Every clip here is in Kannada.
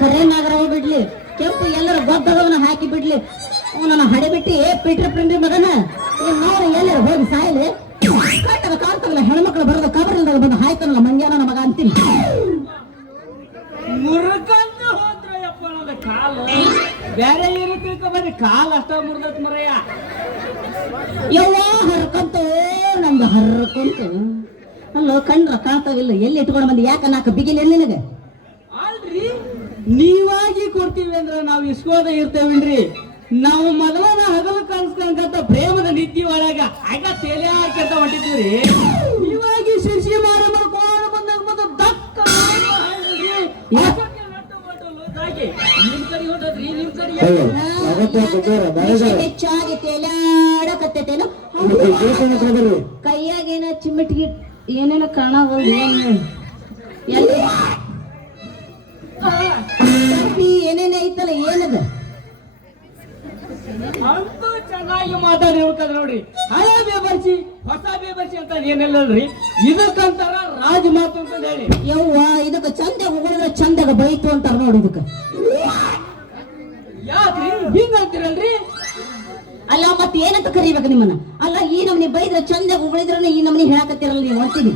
ಕರೆ ನಾಗರಾವ್ ಬಿಡ್ಲಿ, ಕೆಂಪು ಎಲ್ಲರ ಗೊದ್ದವನ್ನ ಹಾಕಿ ಬಿಡ್ಲಿ, ಅವನನ್ನ ಹಡೆಬಿಟ್ಟಿ ಪಿಟ್ರ ಪ್ರಿಂಡಿ ಮಗನ ನೋಡ್ರಿ ಎಲ್ಲರ ಹೋಗಿ ಸಾಯಲಿ. ಕಟ್ಟದ ಕಾಣ್ತಾಗಲ್ಲ ಹೆಣ್ಮಕ್ಳು ಬರೋದು ಕಬರಿಲ್ದಾಗ ಬಂದು ಹಾಯ್ತಾನಲ್ಲ ಮಂಗ್ಯಾನ ಮಗ ಅಂತೀನಿ. ಮುರ್ಕಂತ ಹೋದ್ರಯ್ಯಪ್ಪ ಅನ್ನೋದು ಕಾಲು ಬೇರೆ ಏನು ತಿಳ್ಕೊಬರಿ, ಕಾಲು ಅಷ್ಟ ಮುರ್ದತ್ ಮರಯ್ಯ. ಯವ್ವ ಹರ್ಕಂತ ನಂದು ಹರ್ಕಂತು ಅಲ್ಲ ಕಂಡ್ರ ಕಾಣ್ತಾವಿಲ್ಲ, ಎಲ್ಲಿ ಇಟ್ಕೊಂಡು ಬಂದು ಯಾಕ ನಾಲ್ಕು ಬಿಗಿಲ್ ಎಲ್ಲಿ ನಿನಗೆ? ಅಲ್ರಿ ನೀವಾಗಿ ಕೊಡ್ತೀವಿ ಅಂದ್ರೆ ನಾವು ಇಸ್ಕೋದ ಇರ್ತೇವನ್ರಿ. ನಾವು ಮೊದಲ ಹಗಲು ಕನ್ಸ್ಕೊಂತ ಪ್ರೇಮದ ನಿತ್ಯ ಒಳಗ ಆಗ ತಲೆ ಹಾಕ್ಯಂತ ಹೊಂಟಿದ್ವಿ. ನೀವಾಗಿ ಶಿರ್ಸಿ ಮಾರಿ ಮಾಡ್ಕೊಂಡು ಬಂದಾಗ ಬಂದು ದಕ್ಕ ನಿಮ್ ಕಡೆ ಹೊಂಟದ್ರಿ, ನಿಮ್ ಕಡೆ ಹೆಚ್ಚಾಗಿ ತೇಲಾಡಕತ್ತೇನೋ ಕೈಯಾಗೇನ ಚಿಮ್ಮಟಿಗೆ ಏನೇನೋ ಕಾಣವಲ್ಲ. ಎಲ್ಲಿ ಏನೇನ ಐತಲ್ಲ ಏನದ ಅಂತೂ ಚೆನ್ನಾಗಿ ಮಾತಾಡಿರ್ಬೇಕಾದ್ರೆ ನೋಡ್ರಿ. ಹಳೆ ಬೇಬರ್ಸಿ ಹೊಸ ಬೇಬರ್ಸಿ ಅಂತ ಏನಿಲ್ಲಲ್ರಿ, ಇದಕ್ಕಂತಾರ ರಾಜ ಮಾತು ಅಂತ ಹೇಳಿ. ಯವ್ವ ಇದಕ್ಕ ಚಂದ ಉಗುಳಿದ್ರೆ ಚಂದಾಗ ಬೈತು ಅಂತಾರ ನೋಡಿ. ಇದಕ್ಕ ಯಾಕ್ರಿ ಹಿಂಗ ಅಂತೀರಲ್ರಿ? ಅಲ್ಲ ಮತ್ತೆ ಏನಂತ ಕರಿಬೇಕು ನಿಮ್ಮನ್ನ? ಅಲ್ಲ ಈ ನಮ್ನಿ ಬೈದ್ರೆ ಚಂದ ಉಗುಳಿದ್ರೆ ಈ ನಮ್ನಿ ಹೇಳಕತ್ತಿರಲ್ಲ ನೀವು ಅಂತೀನಿ.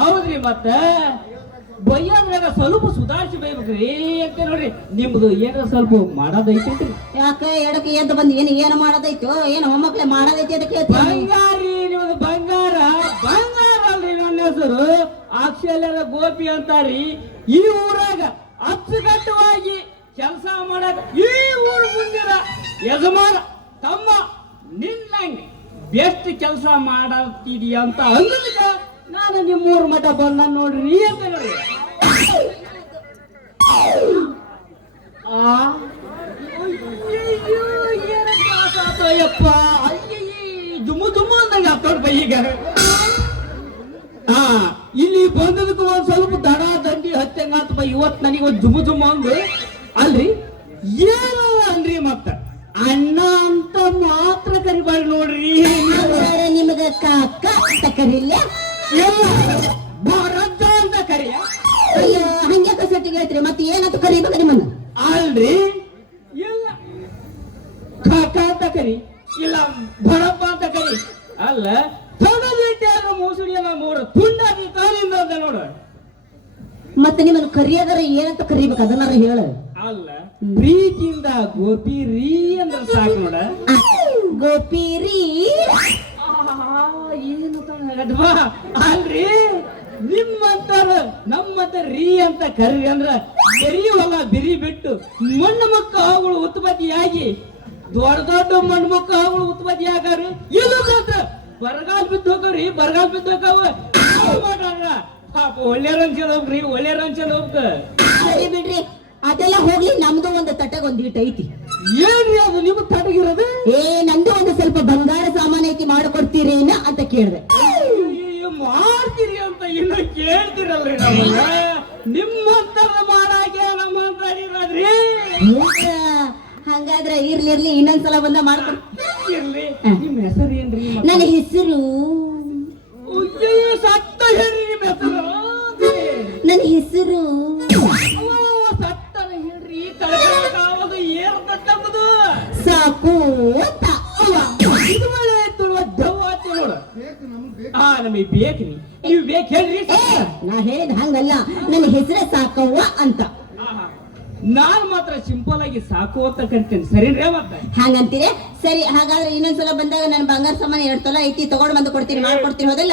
ಹೌದ್ರಿ, ಮತ್ತೆ ಬೈಯಾದ್ರಾಗ ಸ್ವಲ್ಪ ಸುಧಾರಿಸಿ ಬೈಬೇಕ್ರಿ ಅಂತ ನೋಡ್ರಿ. ನಿಮ್ದು ಏನಾರ ಸ್ವಲ್ಪ ಮಾಡೋದೈತೇನ್ರಿ? ಯಾಕೆ ಎಡಕ್ಕೆ ಎದ್ದು ಬಂದು ಏನು ಮಾಡೋದೈತೋ, ಏನು ಮೊಮ್ಮಕ್ಳೆ ಮಾಡೋದೈತಿ ಅದಕ್ಕೆ ಬಂಗಾರಿ ನಿಮ್ದು ಬಂಗಾರ. ಬಂಗಾರ ಅಲ್ರಿ ನನ್ನ ಹೆಸರು, ಅಕ್ಷಲ್ಯರ ಗೋಪಿ ಅಂತಾರಿ. ಈ ಊರಾಗ ಅಚ್ಚುಕಟ್ಟುವಾಗಿ ಕೆಲಸ ಮಾಡಕ್ ಈ ಊರು ಮುಂದಿರ ಯಜಮಾನ ತಮ್ಮ ನಿನ್ನಂಗೆ ಬೆಸ್ಟ್ ಕೆಲಸ ಮಾಡತ್ತಿದೀಯ ಅಂತ ಅಂದಲಿಕ ನಾನು ನಿಮ್ಮೂರ್ ಮಠ ಬಂದ ನೋಡ್ರಿ ಅಂತ ನೋಡ್ರಿ. ಏನಪ್ಪ ದುಮ್ಮು ದುಮ್ಮು ಅಂದಂಗ ಆಗ್ತೋಡ್ಪ ಈಗ. ಇಲ್ಲಿ ಬಂದದಕ್ಕೆ ಒಂದ್ ಸ್ವಲ್ಪ ದಡ ದಂಡಿ ಹತ್ತಂಗಾತಪ್ಪ. ಇವತ್ತು ನನಗೆ ಒಂದು ಜುಮು ಜುಮು ಅಂದು ಅಲ್ರಿ ಏನು ಅನ್ರಿ, ಮತ್ತ ಅಣ್ಣ ಅಂತ ಮಾತ್ರ ಕರಿಬಾರ್ದು ನೋಡ್ರಿ. ನಿಮಗ ಕಾಕ ಅಂತ ಕರಿಲ್ಲ, ಭಾರತ ಅಂತ ಕರಿಯ. ಅಯ್ಯೋ ಹಂಗೆ ಕಸಟ್ಟಿಗೆ ಹೇಳ್ತೀರಿ, ಮತ್ತೆ ಏನಂತ ಕರಿಬೇಕು ನಿಮ್ಮನ್ನ? ಅಲ್ರಿ ಇಲ್ಲ ಕಾಕ ಅಂತ ಕರಿ, ಇಲ್ಲ ಭರಪ್ಪ ಅಂತ ಕರಿ. ಅಲ್ಲ ತೊಡಲಿಟ್ಟಾಗ ಮೂಸುಡಿಯನ್ನ ಮೂರು ತುಂಡಾಗಿ ತಾನಿಂದ ಅಂತ ನೋಡು. ಮತ್ತೆ ನಿಮ್ಮನ್ನು ಕರಿಯೋದಾರ ಏನಂತ ಕರಿಬೇಕು ಅದನ್ನಾರ ಹೇಳ. ಅಲ್ಲ ಪ್ರೀತಿಯಿಂದ ಗೋಪಿ ರೀ ಅಂದ್ರೆ ಸಾಕು ನೋಡ. ಗೋಪಿ ರೀ ಏನು ಅಲ್ರಿ ನಿಮ್ಮಂತಾರ ನಮ್ಮಂತ ರೀ ಅಂತ ಕರಿ ಅಂದ್ರ ಬರೀ ಹೊಲ ಬಿರಿ ಬಿಟ್ಟು ಮಣ್ಣು ಮಕ್ಕ ಹಾವುಗಳು ಉತ್ಪತ್ತಿಯಾಗಿ ದೊಡ್ಡ ದೊಡ್ಡ ಮಣ್ಣು ಮಕ್ಕ ಹಾವುಗಳು ಉತ್ಪತ್ತಿ ಆಗಾರ ಇಲ್ಲ ಬರಗಾಲ ಬಿದ್ದು ಹೋಗವ್ರಿ, ಬರಗಾಲ ಬಿದ್ದು ಹೋಗವ ಮಾಡ್ರ. ಪಾಪ ಒಳ್ಳೆಯವ್ರ ಅನ್ಸಲ್ ಹೋಗ್ರಿ, ಒಳ್ಳೆಯವ್ರ ಅನ್ಸಲ್ ಹೋಗ್ತ. ಸರಿ ಬಿಡ್ರಿ, ಅದೆಲ್ಲ ಹೋಗ್ಲಿ. ನಮ್ದು ಒಂದು ತಟ್ಟಗ ಒಂದ್ ಈಟ್ ಐತಿ. ಏನ್ರಿ ಅದು ನಿಮ್ಗೆ ತಟಗಿರೋದು? ನಂದು ಒಂದು ಸ್ವಲ್ಪ ಬಂಗಾರ ಸಾಮಾನು ಐತಿ ಮಾಡಿಕೊಡ್ತೀರೇನ ಅಂತ ಕೇಳಿದೆ. ಮಾಡ್ತೀರಿ ಅಂತ ಇನ್ನು ಕೇಳ್ತಿರಲ್ರಿ ನಮ್ಮನ್ನ. ನಿಮ್ಮಂತರ ಮಾಡಾಕೆ ನಮ್ಮಂತ ಇರೋದ್ರಿ. ಹಂಗಾದ್ರೆ ಇರ್ಲಿ ಇನ್ನೊಂದ್ಸಲ ಬಂದ ಮಾಡ್ಕೊಡ್ತೀರ್ಲಿ. ನಿಮ್ಮ ಹೆಸರು ಏನ್ರಿ? ನನ್ನ ಹೆಸರು ಸತ್ತ ಹೇಳ್ರಿ. ನಿಮ್ಮ ಹೆಸರು? ನನ್ನ ಹೆಸರು ಸತ್ತನ ಹೇಳ್ರಿ. ತಡಕಾವಾಗ ಏರ್ ಕಟ್ಟಬಹುದು ಸಾಕು. ಇದು ಒಳ್ಳೆ ತುಳುವ ದೆವ್ವ ಅಂತ ನೋಡು. ನಮಗೆ ಬೇಕ್ರಿ, ನೀವು ಬೇಕು ಹೇಳ್ರಿ. ನಾ ಹೇಳಿದ ಹಂಗಲ್ಲ, ನನ್ನ ಹೆಸರೇ ಸಾಕವ್ವ ಅಂತ. ನಾನ್ ಮಾತ್ರ ಸಿಂಪಲ್ ಆಗಿ ಸಾಕು ಅಂತ ಕರಿತೇನೆ, ಸರಿನ್ರಿ? ಮತ್ತೆ ಹಂಗಂತೀರಿ? ಸರಿ, ಹಾಗಾದ್ರೆ ಇನ್ನೊಂದ್ಸಲ ಬಂದಾಗ ನನ್ನ ಬಂಗಾರ ಸಾಮಾನು 2 ತೊಲ ಐತಿ, ತಗೊಂಡ್ ಬಂದು ಕೊಡ್ತೀನಿ, ಮಾಡ್ಕೊಡ್ತೀನಿ. ಹೋದಲ್ಲ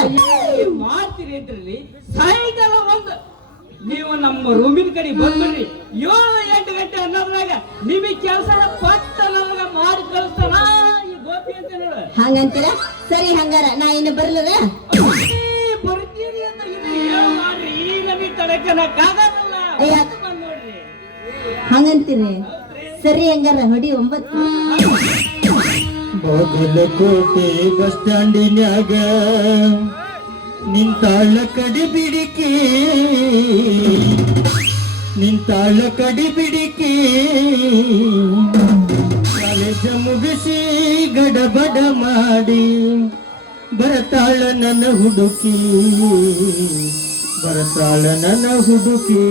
ಮಾಡ್ತೀರಿ ಅಂದ್ರಲ್ಲಿ ಸಾಯಂಕಾಲ ಒಂದು ನೀವು ನಮ್ಮ ರೂಮಿನ ಕಡೆ ಬಂದ್ಬಿಡ್ರಿ. 7-8 ಗಂಟೆ ಅನ್ನೋದ್ರಾಗ ನಿಮಗೆ ಕೆಲಸ ಪಟ್ಟ ನನಗ ಮಾಡಿ ಕಳಿಸ್ತಾನ ಈ ಗೋಪಿ ಅಂತ ನೋಡು. ಹಂಗಂತೀರ? ಸರಿ, ಹಂಗಾರ ನಾ ಇನ್ನು ಬರ್ಲದ ಬರ್ತೀರಿ ಅಂತ ಮಾಡ್ರಿ. ನಮಗೆ ತಡಕನಕ್ಕಾಗಲ್ಲ ನೋಡ್ರಿ. ಹಂಗಂತೀರಿ? ಸರಿ, ಹಂಗಾರ ಹೊಡಿ 9. ಬಾಗಲಕೋಟೆ ಬಸ್ ಸ್ಟ್ಯಾಂಡಿನ್ಯಾಗ ನಿಂತಾಳ ಕಡಿಬಿಡಿಕೆ, ನಿಂತಾಳ ಕಡಿಬಿಡಿಕೆ. ಕಾಲೇಜ ಮುಗಿಸಿ ಗಡಬಡ ಮಾಡಿ ಬರ್ತಾಳ ನನ್ನ ಹುಡುಕಿ, ಬರತಾಳ ನನ್ನ ಹುಡುಕಿ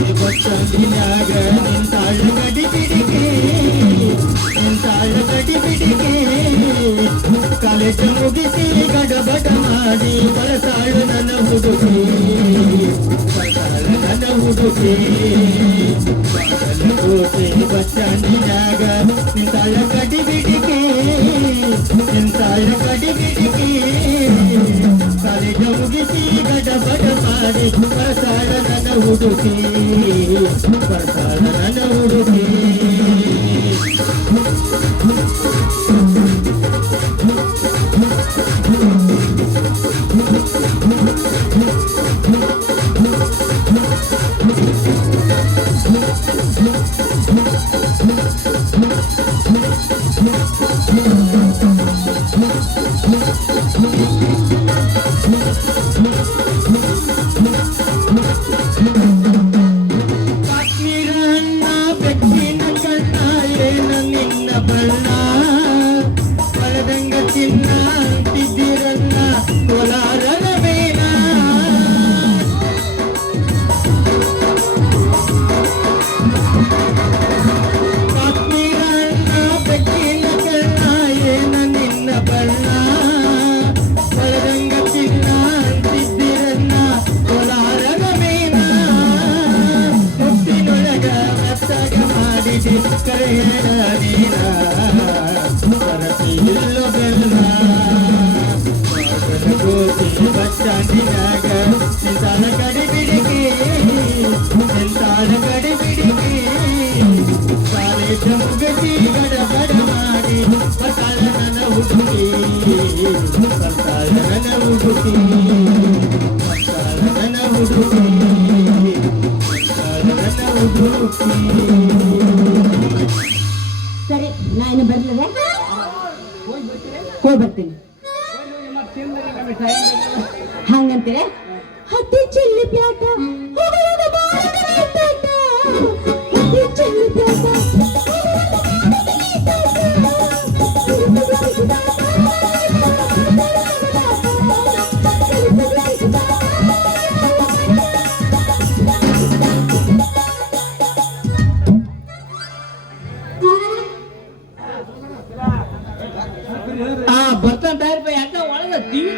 ಬಸ್ಸಂಡಿನ್ಯಾಗ ನಿಂತಾಳ ಗಡಿ ಬಿಡಿಕೆ ನಿಂತಾಳ ಗಡಿ ಬಿಡಿಕೆ ಕಾಲೇಜ್ ಮುಗಿಸಿ ಗಡಬಡ ಮಾಡಿ ಬರತಾಳು ನನ್ನ ಹುಡುಗಿ ಬರತಾಳ ನನ್ನ ಹುಡುಗಿ ಕೋಟೆ ಬಸ್ಸಂಡಿನ್ಯಾಗ ನಿಂತಾಳ ಗಡಿ ಬಿಡಿಕೆ ನಿಂತಾಳ ಗಡಿ ಬಿಡಿಕೆ ಕಾಲೇಜ್ ಮುಗಿಸಿ ಗಡಬಡ ಮಾಡಿ ಬರತಾಳ ನನ್ನ ಹುಡುಗಿ ಬರ್ತಾಳ ನನ್ನ ಹುಡುಗಿ ಕಾಶ್ಮೀರನ್ನ ಬೆಕ್ಕಿನ ಕಣ್ಣ ಏನ ನಿನ್ನ ಬಣ್ಣ ಬಲದಂಗ ಚಿನ್ನ ಅಂತಿದ್ದಿರನ್ನ ಕೋಲಾರದ ಬೇನ ಕಾಶ್ಮೀರನ್ನ ಬೆಕ್ಕಿನ ಕಣ್ಣ ಏನ ನಿನ್ನ ಬಣ್ಣ ಬಲದಂಗ ಚಿನ್ನ ಅಂತಿದ್ದಿರನ್ನ ಕೋಲಾರದ ಬೇನ ಮುಟ್ಟಿನೊಳಗ ಮೆತ್ತಗ ಮಾಡಿದೆ ಕರೆಯಣ ನೀನ ಸರತಿಯಿಲ್ಲೋ ಬೆಲ್ಲ ಕೋಟಿ ಬಸ್ಟಾಂಡಿನಾಗ ನಿಂತಾಳ ಕಡಿ ಬಿಡಿಕೆ ನಿಂತಾಳ ಕಡಿ ಬಿಡಿಕೆ ಕಾಲೇಜ ಮುಗಿಸಿ ಗಡಬಡ ಮಾಡಿ ಬರ್ತಾಳ ನನ್ನ ಹುಡುಗಿ ಬರ್ತಾಳ ನನ್ನ ಹುಡುಗಿ ಬರ್ತಾಳ ನನ್ನ ಹುಡುಗಿ ನನ್ನ ಹುಡುಗಿ ಸರಿ ನಾ ಇನ್ನು ಬರ್ಲಿದೆ ಹೋಗಿ ಬರ್ತೀನಿ ಹಂಗಂತೀರಿ ಹತ್ತಿ ಚಿಲ್ಲಿ ಪ್ಯಾಟ ಹೋಗುವಾಗ ಬಾಳದ ನೀಟಾಟ. ಹತ್ತಿ ಚಿಲ್ಲಿ ಪ್ಯಾಟ ಹೋಗುವಾಗ ಬಾಳದ ಬರ್ತಾನ ಯಾಕ ಒಳಗ ಟಿವಿ